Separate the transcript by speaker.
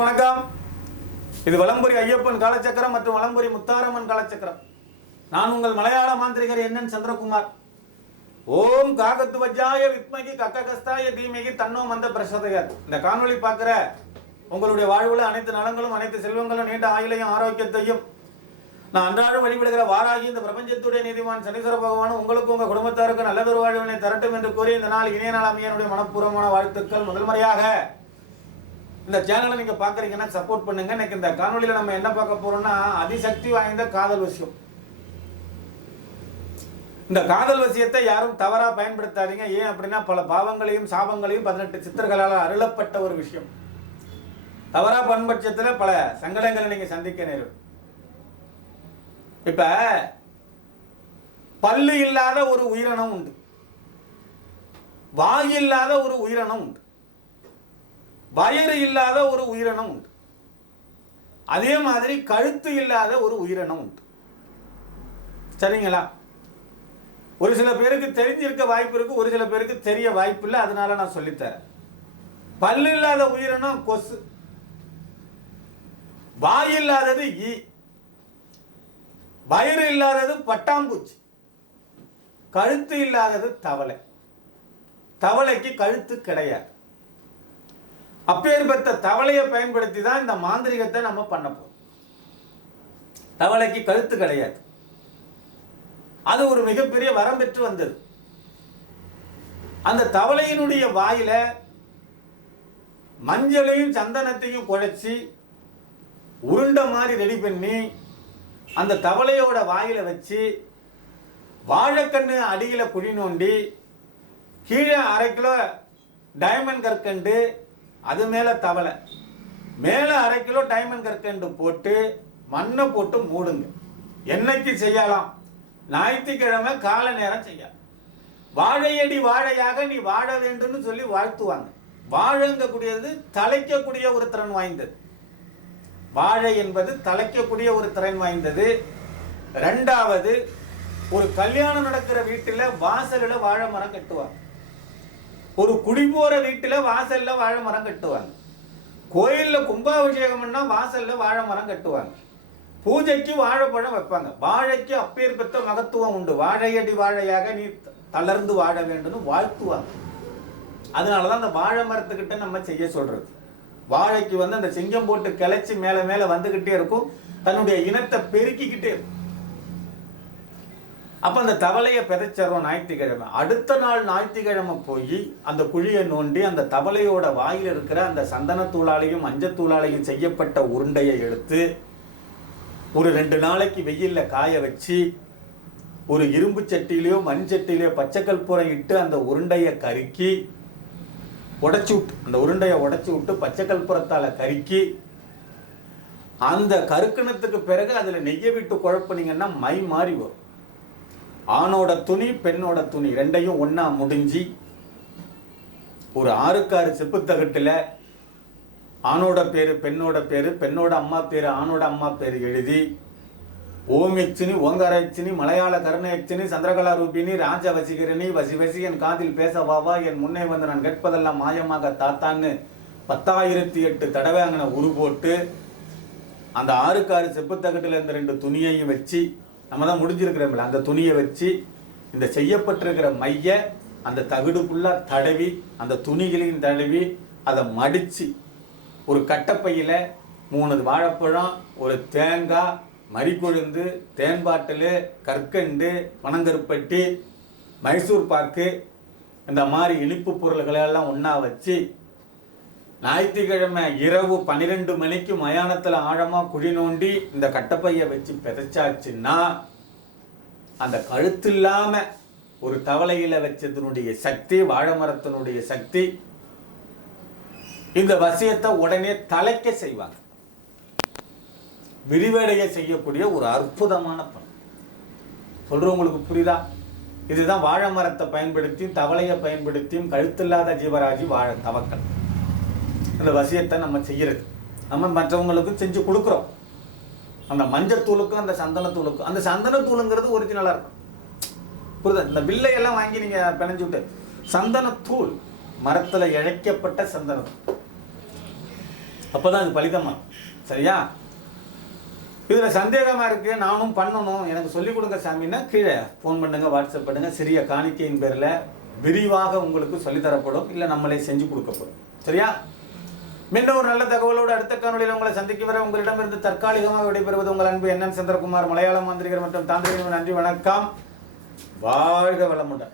Speaker 1: அனைவருக்கும் வணக்கம். இது வலம்புரி ஐயப்பன் காலச்சக்கரம் மற்றும் வலம்புரி முத்தாரம்மன் காலச்சக்கரம். நான் உங்கள் மலையாள மாந்திரிகர் என்னன் சந்திரகுமார். ஓம் காகத்து வஜாய வித்மகி கக்ககஸ்தாய தீமகி தன்னோ மந்த பிரசதகர் இந்த காணொளி பார்க்குற உங்களுடைய வாழ்வுல அனைத்து நலங்களும் அனைத்து செல்வங்களும் நீண்ட ஆயுளையும் ஆரோக்கியத்தையும் நான் அன்றாடம் வழிபடுகிற வாராகி இந்த பிரபஞ்சத்துடைய நீதிமான் சனீஸ்வர பகவான் உங்களுக்கு உங்க குடும்பத்தாருக்கு நல்லதொரு வாழ்வினை தரட்டும் என்று கூறி இந்த நாள் இணைய நாள் அமையனுடைய மனப்பூர்வமான வாழ்த்துக்கள். முதல் முறையாக இந்த சேனலை நீங்க பாக்குறீங்கன்னா சப்போர்ட் பண்ணுங்க. இன்னைக்கு இந்த காணொலியில நம்ம என்ன பார்க்க போறோம்னா அதிசக்தி வாய்ந்த காதல் விஷயம். இந்த காதல் விஷயத்தை யாரும் தவறா பயன்படுத்தாதீங்க. ஏன் அப்படின்னா பல பாவங்களையும் சாபங்களையும் பதினெட்டு சித்தர்களால் அருளப்பட்ட ஒரு விஷயம். தவறா பண்பட்சத்தில் பல சங்கடங்களை நீங்க சந்திக்க நேரும் இப்ப பல்லு இல்லாத ஒரு உயிரினம் உண்டு. வாய் இல்லாத ஒரு உயிரினம் உண்டு. வயிறு இல்லாத ஒரு உயிரினம் உண்டு. அதே மாதிரி கழுத்து இல்லாத ஒரு உயிரினம் உண்டு. சரிங்களா? ஒரு சில பேருக்கு தெரிஞ்சிருக்க வாய்ப்பு இருக்கு ஒரு சில பேருக்கு தெரிய வாய்ப்பு இல்லை அதனால நான் சொல்லித்தரேன். பல்லு இல்லாத உயிரினம் கொசு. வாய் இல்லாதது ஈ. வயிறு இல்லாதது பட்டாம்பூச்சி. கழுத்து இல்லாதது தவளை. தவளைக்கு கழுத்து கிடையாது. அப்பேற்பட்ட தவளையை பயன்படுத்தி தான் இந்த மாந்திரிகத்தை நம்ம பண்ண போறோம். தவளைக்கு கழுத்து கிடையாது. அது ஒரு மிகப்பெரிய வரம் பெற்று வந்தது. அந்த தவளையினுடைய வாயில மஞ்சளையும் சந்தனத்தையும் குழைச்சி உருண்டை மாதிரி ரெடி பண்ணி அந்த தவளையோட வாயில வச்சு வாழைக்கண்ணு அடியில் குழி நோண்டி கீழே அரை கிலோ டைமண்ட் கற்கண்டு அது மேலே தவளை மேலே அரை கிலோ டைமண்ட் கற்கண்டு போட்டு மண்ணை போட்டு மூடுங்க. என்னைக்கு செய்யலாம்? ஞாயிற்றுக்கிழமை கால நேரம் செய்யலாம். வாழையடி வாழையாக நீ வாழ வேண்டும்னு சொல்லி வாழ்த்துவாங்க. வாழங்கக்கூடியது தலைக்கக்கூடிய ஒரு திறன் வாய்ந்தது. வாழை என்பது தலைக்கக்கூடிய ஒரு திறன் வாய்ந்தது. ரெண்டாவது ஒரு கல்யாணம் நடக்கிற வீட்டில் வாசலில் வாழை மரம் கட்டுவாங்க. ஒரு குடி போற வீட்டுல வாசல்ல வாழை மரம் கட்டுவாங்க. கோயில்ல கும்பாபிஷேகம்னா வாசல்ல வாழை மரம் கட்டுவாங்க. பூஜைக்கு வாழைப்பழம் வைப்பாங்க. வாழைக்கு அப்பேற்பட்ட மகத்துவம் உண்டு. வாழையடி வாழையாக நீ தளர்ந்து வாழ வேண்டும்னு வாழ்த்துவாங்க. அதனாலதான் அந்த வாழை மரத்துக்கிட்ட நம்ம செய்ய சொல்றது. வாழைக்கு வந்து அந்த சிங்கம் போட்டு கிளச்சி மேல மேல வந்துகிட்டே இருக்கும். தன்னுடைய இனத்தை பெருக்கிக்கிட்டே இருக்கும். அப்போ அந்த தவளையை பிதைச்சிடறோம் ஞாயிற்றுக்கிழமை. அடுத்த நாள் ஞாயிற்றுக்கிழமை போய் அந்த குழியை நோண்டி அந்த தவளையோட வாயில் இருக்கிற அந்த சந்தனத்தூளாலையும் மஞ்சத்தூளாலையும் செய்யப்பட்ட உருண்டையை எடுத்து ஒரு ரெண்டு நாளைக்கு வெயிலில் காய வச்சு ஒரு இரும்பு சட்டியிலையோ மண் சட்டியிலையோ பச்சைக்கற்பூரம் இட்டு அந்த உருண்டையை கருக்கி உடச்சி விட்டு அந்த உருண்டையை உடச்சி விட்டு பச்சைக்கற்பூரத்தால கருக்கி அந்த கருக்கணத்துக்கு பிறகு அதில் நெய்யை விட்டு குழப்பினீங்கன்னா மை மாறி வரும். ஆணோட துணி பெண்ணோட துணி ரெண்டையும் ஒன்றா முடிஞ்சு ஒரு ஆறுக்காறு செப்பு தகட்டுல ஆணோட பேரு பெண்ணோட பேரு பெண்ணோட அம்மா பேரு ஆணோட அம்மா பேரு எழுதி ஓம் எச்சினி ஓங்கார மலையாள கருணயச்சினி சந்திரகலா ரூபினி ராஜ வசிகரணி வசி வசி என் காதில் பேச வாவா என் முன்னே வந்து நான் கேட்பதெல்லாம் மாயமாக தாத்தான்னு பத்தாயிரத்தி எட்டு தடவை அங்கே உரு போட்டு அந்த ஆறுக்காறு செப்பு இந்த இருந்த ரெண்டு துணியையும் வச்சு நம்ம தான் முடிஞ்சிருக்கிறோம்ல. அந்த துணியை வச்சு இந்த செய்யப்பட்டிருக்கிற மைய அந்த தகுடு ஃபுல்லாக தடவி அந்த துணிகளையும் தடவி அதை மடித்து ஒரு கட்டப்பையில் மூணு வாழைப்பழம் ஒரு தேங்காய் மறிக்கொழுந்து தேன் பாட்டில் கற்கண்டு பனங்கருப்பட்டி மைசூர் பாக்கு இந்த மாதிரி இனிப்பு பொருள்களை எல்லாம் ஒன்றா வச்சு ஞாயிற்றுக்கிழமை இரவு பன்னிரெண்டு மணிக்கு மயானத்தில் ஆழமாக குழி நோண்டி இந்த கட்டப்பையை வச்சு பிதைச்சாச்சுன்னா அந்த கழுத்து இல்லாமல் ஒரு தவளையில் வச்சதனுடைய சக்தி வாழை மரத்தினுடைய சக்தி இந்த வசியத்தை உடனே தலைக்க செய்வாங்க. விரிவடைய செய்யக்கூடிய ஒரு அற்புதமான பணம் சொல்கிறவங்களுக்கு புரியுதா? இதுதான் வாழை மரத்தை பயன்படுத்தியும் தவளையை பயன்படுத்தியும் கழுத்தில்லாத ஜீவராஜி வாழ தவக்கல் இந்த வசியத்தை நம்ம செய்யறது. நம்ம மற்றவங்களுக்கும் செஞ்சு கொடுக்குறோம். அந்த மஞ்சத்தூளுக்கும் அந்த சந்தனத்தூளுக்கும் அந்த சந்தனத்தூளுங்கிறது ஒரிஜினலாக இருக்கும். புரியுது இந்த வில்லையெல்லாம் வாங்கி நீங்கள் பிணைஞ்சு விட்டு சந்தனத்தூள் மரத்தில் இழைக்கப்பட்ட சந்தனம். அப்பதான் அது பலிதமாக சரியா? இதுல சந்தேகமா இருக்கு. நானும் பண்ணணும். எனக்கு சொல்லிக் கொடுங்க சாமின்னா கீழே ஃபோன் பண்ணுங்க வாட்ஸ்அப் பண்ணுங்க. சிறிய காணிக்கையின் பேரில் விரிவாக உங்களுக்கு சொல்லித் தரப்படும். நம்மளே செஞ்சு கொடுக்கப்படும். சரியா? மீண்டும் ஒரு நல்ல தகவலோடு அடுத்த காணொலியில் உங்களை சந்திக்க வர உங்களிடமிருந்து தற்காலிகமாக விடைபெறுவது உங்கள் அன்பு என் என் சந்திரகுமார் மலையாள மாந்திரிகர் மற்றும் தாந்திரிகர் நன்றி வணக்கம். வாழ்க வளமுடன்.